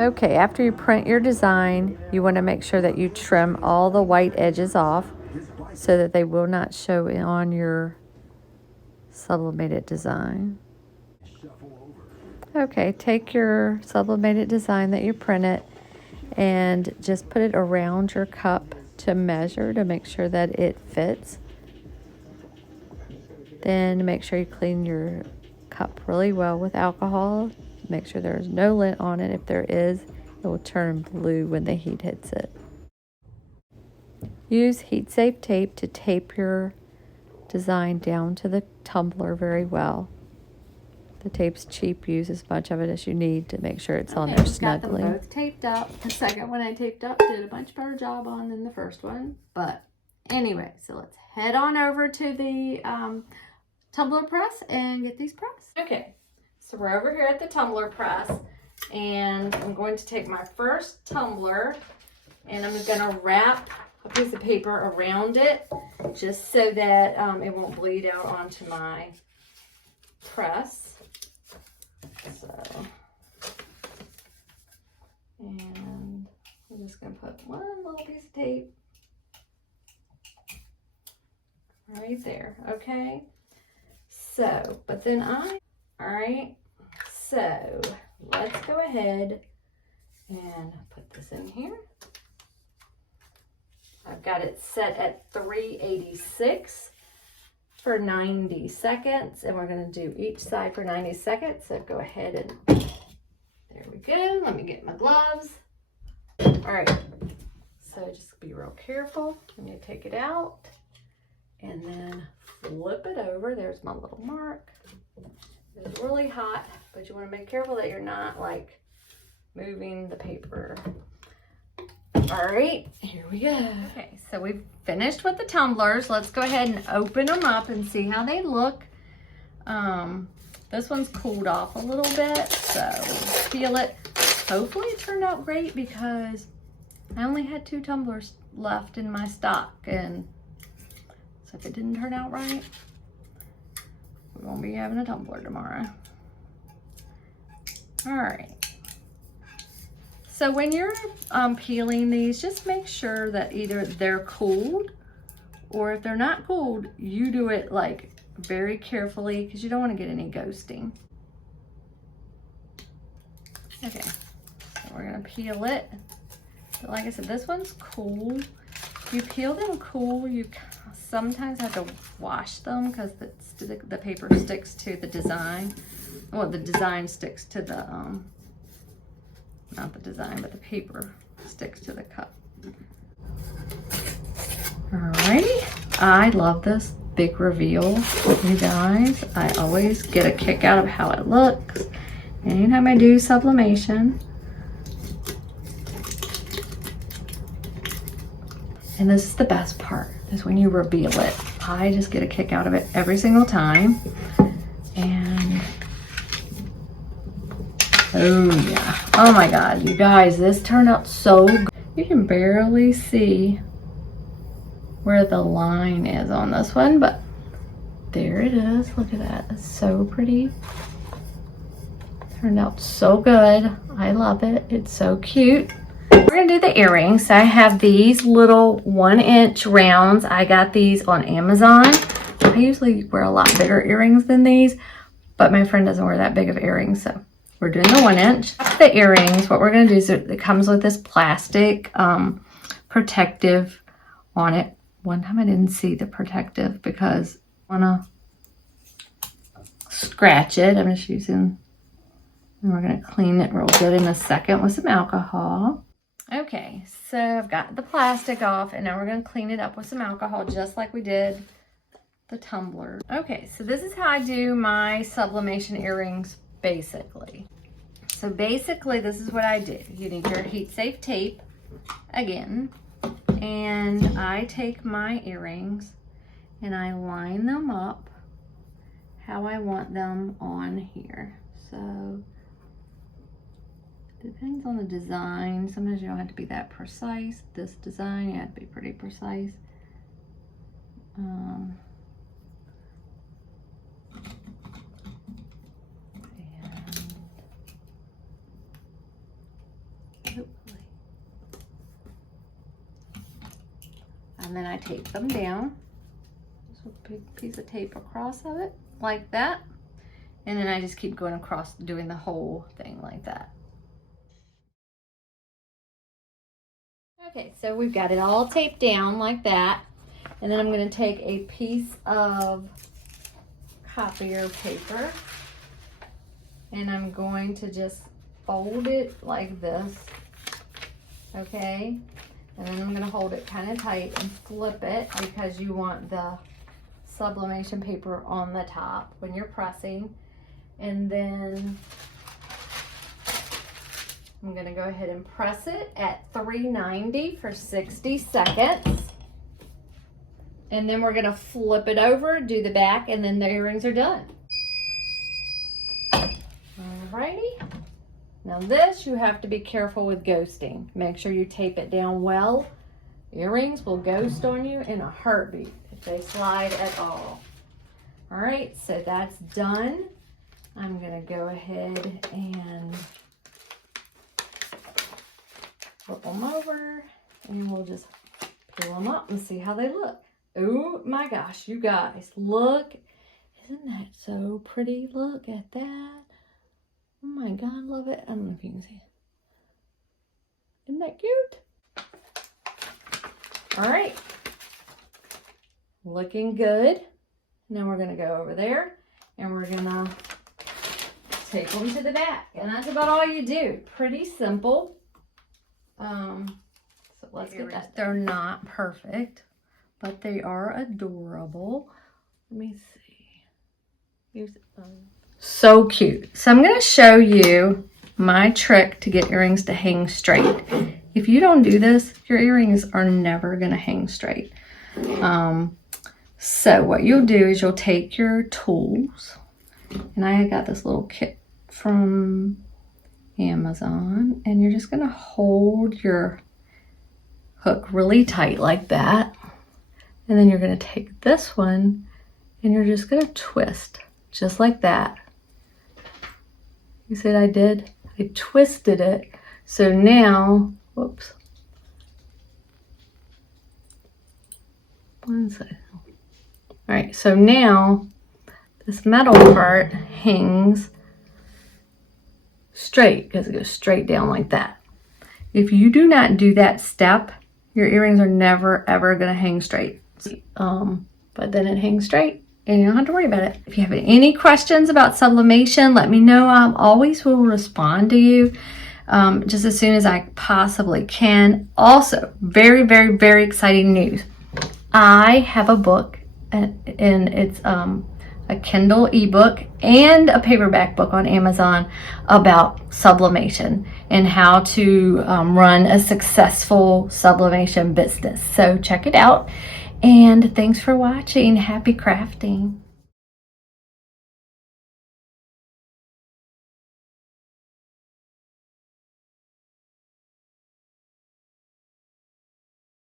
Okay, after you print your design, you want to make sure that you trim all the white edges off so that they will not show on your sublimated design. Okay, take your sublimated design that you printed and just put it around your cup to measure to make sure that it fits. Then make sure you clean your cup really well with alcohol. Make sure there's no lint on it. If there is, it will turn blue when the heat hits it. Use heat-safe tape to tape your design down to the tumbler very well. The tape's cheap. Use as much of it as you need to make sure it's on there snugly. Got them both taped up. The second one I taped up did a much better job on than the first one. But anyway, so let's head on over to the tumbler press and get these pressed. Okay, so we're over here at the tumbler press, and I'm going to take my first tumbler and I'm going to wrap a piece of paper around it just so that it won't bleed out onto my press. So, and I'm just going to put one little piece of tape right there, okay? So, but then all right, so let's go ahead and put this in here. I've got it set at 386 for 90 seconds, and we're going to do each side for 90 seconds. So go ahead and, there we go. Let me get my gloves. All right, so just be real careful. I'm going to take it out and then flip it over. There's my little mark. It's really hot, but you want to be careful that you're not like moving the paper. All right, here we go. Okay, so we've finished with the tumblers. Let's go ahead and open them up and see how they look. This one's cooled off a little bit, so peel it. Hopefully it turned out great because I only had 2 tumblers left in my stock, and so if it didn't turn out right, we won't be having a tumbler tomorrow. All right. So when you're peeling these, just make sure that either they're cooled, or if they're not cooled, you do it like very carefully because you don't want to get any ghosting. Okay, so we're gonna peel it. But like I said, this one's cool. You peel them cool, you sometimes have to wash them because the paper sticks to the design. Well, the design sticks to the, not the design, but the paper sticks to the cup. Alrighty, I love this big reveal, you guys. I always get a kick out of how it looks anytime I do sublimation. And this is the best part, is when you reveal it. I just get a kick out of it every single time. And oh yeah, oh my God, you guys, this turned out so good. You can barely see where the line is on this one, but there it is. Look at that, it's so pretty. Turned out so good. I love it, it's so cute. We're gonna do the earrings. I have these little 1-inch rounds. I got these on Amazon. I usually wear a lot bigger earrings than these, but my friend doesn't wear that big of earrings, so we're doing the 1-inch. The earrings, what we're gonna do is it comes with this plastic protective on it. One time I didn't see the protective because I wanna scratch it. I'm just using, and we're gonna clean it real good in a second with some alcohol. Okay, so I've got the plastic off, and now we're gonna clean it up with some alcohol just like we did the tumbler. Okay, so this is how I do my sublimation earrings basically. So basically this is what I do. You need your heat safe tape again, and I take my earrings and I line them up how I want them on here. So depends on the design. Sometimes you don't have to be that precise. This design, you have to be pretty precise. And then I tape them down. Just a big piece of tape across of it, like that. And then I just keep going across, doing the whole thing like that. Okay, so we've got it all taped down like that. And then I'm going to take a piece of copier paper and I'm going to just fold it like this, okay? And then I'm going to hold it kind of tight and flip it because you want the sublimation paper on the top when you're pressing. And then I'm going to go ahead and press it at 390 for 60 seconds. And then we're going to flip it over, do the back, and then the earrings are done. Alrighty. Now this, you have to be careful with ghosting. Make sure you tape it down well. Earrings will ghost on you in a heartbeat if they slide at all. Alright, so that's done. I'm going to go ahead and flip them over and we'll just peel them up and see how they look. Oh my gosh, you guys, look. Isn't that so pretty? Look at that. Oh my God, love it. I don't know if you can see it. Isn't that cute? All right. Looking good. Now we're going to go over there and we're going to take them to the back. And that's about all you do. Pretty simple. So let's get that. They're not perfect, but they are adorable. Let me see. Here's so cute. So I'm going to show you my trick to get earrings to hang straight. If you don't do this, your earrings are never going to hang straight. So what you'll do is you'll take your tools, and I got this little kit from Amazon, and you're just going to hold your hook really tight like that. And then you're going to take this one and you're just going to twist just like that. You see what I did? I twisted it. So now, whoops. One second. All right, so now this metal part hangs straight because it goes straight down like that. If you do not do that step, your earrings are never ever going to hang straight. But then it hangs straight and you don't have to worry about it. If you have any questions about sublimation, let me know. I always will respond to you just as soon as I possibly can. Also, very, very, very exciting news. I have a book and it's a Kindle ebook and a paperback book on Amazon about sublimation and how to run a successful sublimation business. So check it out. And thanks for watching. Happy crafting.